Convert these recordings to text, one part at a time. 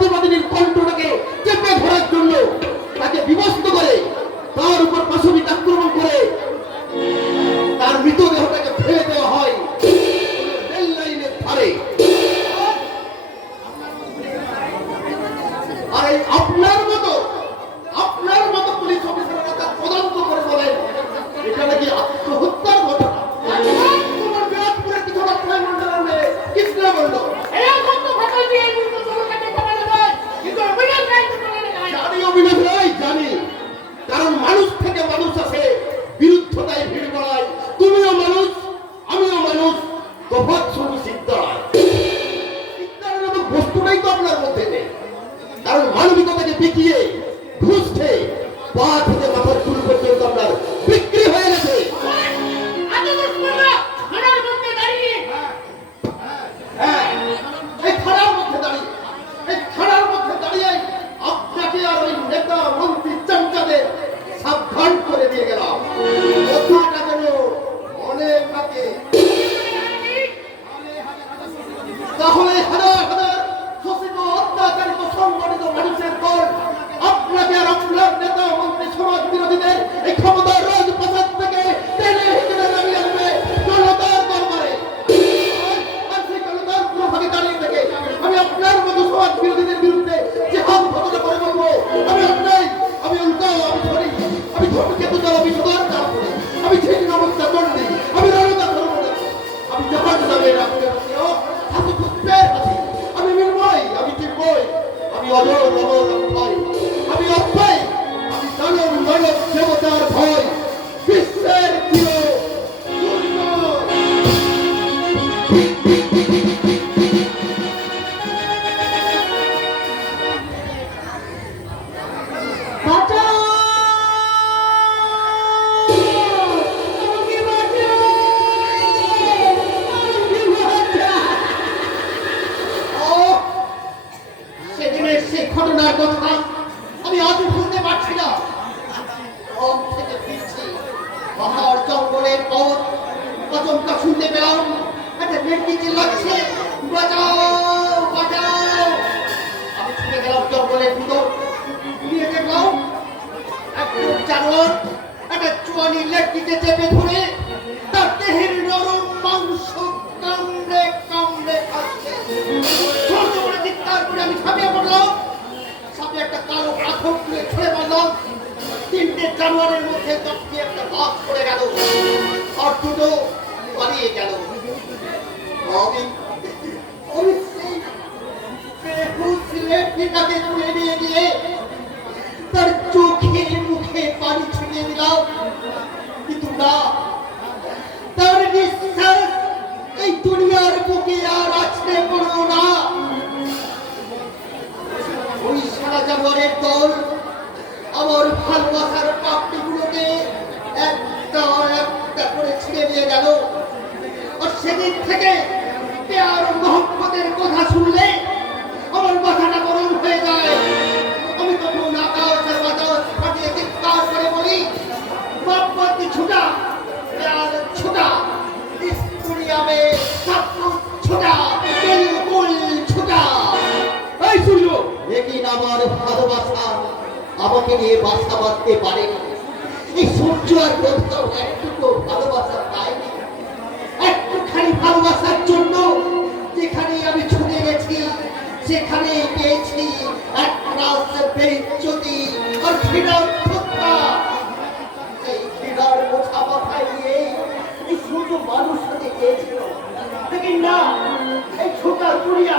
জাতীয়বাদীর কণ্ঠটাকে চেপে ধরার জন্য তাকে বিভক্ত করে তার উপর পাশবিক আক্রমণ করে তার মৃতদেহটাকে ফেলে দেওয়া হয় রেল লাইনের ধারে। আর এই আপনার মতো পুলিশ অফিসাররা তার তদন্ত করে বলেন এটা নাকি আত্মহত্যার ঘটনা। তোমার বিরাটপুরের কিছু ডাক্তার মন্ডল কৃষ্ণ বলল জানি অভিযোগ নয়, জানি, কারণ মানুষ থেকে মানুষ আসে, বিরুদ্ধতায় ভিড় বাড়ায়। তুমিও মানুষ, আমিও মানুষ, তফাৎ শুধু সিদ্ধায়। সিদ্ধারের মতো বস্তুটাই তো আপনার মধ্যে নেই, কারণ মানবিকতাকে বিকিয়ে ঘুষ খেয়ে পা থেকে মাথার চুল পর্যন্ত আপনার বিক্রি হয়ে গেছে। এই খাড়ার মধ্যে দাঁড়িয়ে আপনাকে আর ওই নেতা মন্ত্রী চামচাদের সাবধান করে দিয়ে গেলাম, কথাটা যেন মনে থাকে। তাহলে হাজার হাজার শোষিত অত্যাচারিত সংগঠিত মানুষের দল আপনাকে আর আপনার নেতা মন্ত্রী সমাজ বিরোধীদের এই ক্ষমতার রাজপ্রাসাদ থেকে টেনে হিচড়ে নামিয়ে আনবে জনতার দরবারে। আর সেই জনতার পুরোভাগে দাঁড়িয়ে থেকে আমি আপনার মতো সমাজ বিরোধীদের বিরুদ্ধে যে হাত ঘটনা করে বলবো আমি অন্যায়, আমি উল্টাও, আমি ধরি, আমি ধর্মকেতু দল, আমি সদার কাজ করি, আমি ছিন্ন অবস্থা চন্ডী, আমি রণতা ধর্ম, আমি জাহাজ নামের হাসি পুষ্পের হাসি, আমি নির্ময়, আমি চিন্ময়, আমি অজর অমর অক্ষয়, আমি অক্ষয়, আমি দানব মানব দেবতার ভয়, বিশ্বের প্রিয় ঘটনার কথা আমি আজও ভুলতে পারছি না। থেকে ফিরছি, পাহাড় জঙ্গলের পথ আচমকা শুনতে পেলাম একটা ব্যক্তি চিল্লাচ্ছে বাঁচাও বাঁচাও। আমি ছুটে গেলাম জঙ্গলের ভিতর, গিয়ে দেখলাম একটা জানোয়ার একটা চুয়ানি লেকটিতে চেপে ধরে তার দেহের নরম মাংস কামড়ে কামড়ে খাচ্ছে। ছোট করে চিৎকার করে আমি ঝাঁপিয়ে পড়লাম, সাথে একটা কালো পাথর তুলে ছুঁড়ে মারলাম। তিনটে জানোয়ারের মধ্যে তখন একটা ভাগ পড়ে গেল আর দুটো পালিয়ে গেল। আমি সেই লেকটিটাকে তুলে নিয়ে গিয়ে তার চোখে মুখে পানি ছিটিয়ে দিলাম, কিন্তু না, তার নিঃশ্বাস এই দুনিয়ার বুকে আর আছড়ে পড়ল না। ওই সারা জানোয়ারের দল আমার ভালোবাসার পাপড়িগুলোকে একটা একটা করে ছিঁড়ে নিয়ে গেল। আর সেদিন থেকে প্যার মোহাম্মদের কথা শুনলে আমার মাথাটা গরম হয়ে যায়। আমি তখন আকাশ আর বাতাস ফাটিয়ে চিৎকার করে বলি মোহাম্মদ ছুটা, প্যার ছুটা, इस दुनिया में सब कुछ छुटा, बिल्कुल छुटा। এই শুনলো, लेकिन আমার ভালোবাসা আমাকে নিয়ে বাসা বাঁধতে পারেনি। এই সূর্য আর রোদটাও একটুকু ভালোবাসা পায়নি। একটুখানি ভালোবাসার জন্য যেখানে আমি ছুটে গেছি সেখানে পেয়েছি এক রাস বেইজ্জতি আর ঘৃণার ঠোক্কা। এই ঘৃণার বোঝা মাথায় নিয়ে এই শুধু মানুষ হতে গিয়েছিল, লেকিন না, এই ছোটা দুনিয়া,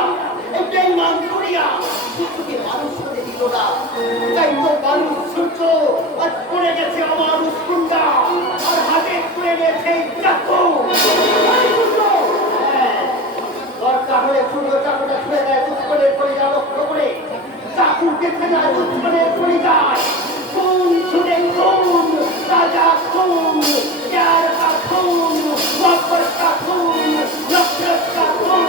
এই বেঈমান দুনিয়া কিছুকে মানুষ হতে দিল না। তাই তো মানুষ সূর্য আজ পড়ে গেছে আমার উস্কুন্ডা আর হাতে তুলে গেছে চাকু। দরকার হলে সূর্য চাকুটা ছুঁড়ে দেয় দুশ্মনের পরিচয় লক্ষ্য করে, চাকু গেছে যায় দুশ্মনের পরিচয়। খুন ছুটে খুন, রাজা খুন, প্যার কা খুন, মোহব্বত কা খুন, নফরত কা খুন।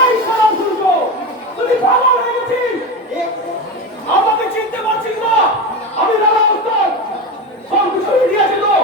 এই সারা সূর্য, তুমি পাগল হয়ে গেছিস? আমাকে চিনতে পারছিস না? আমি রানা ওস্তাদ, সব কিছু দিয়েছি তো।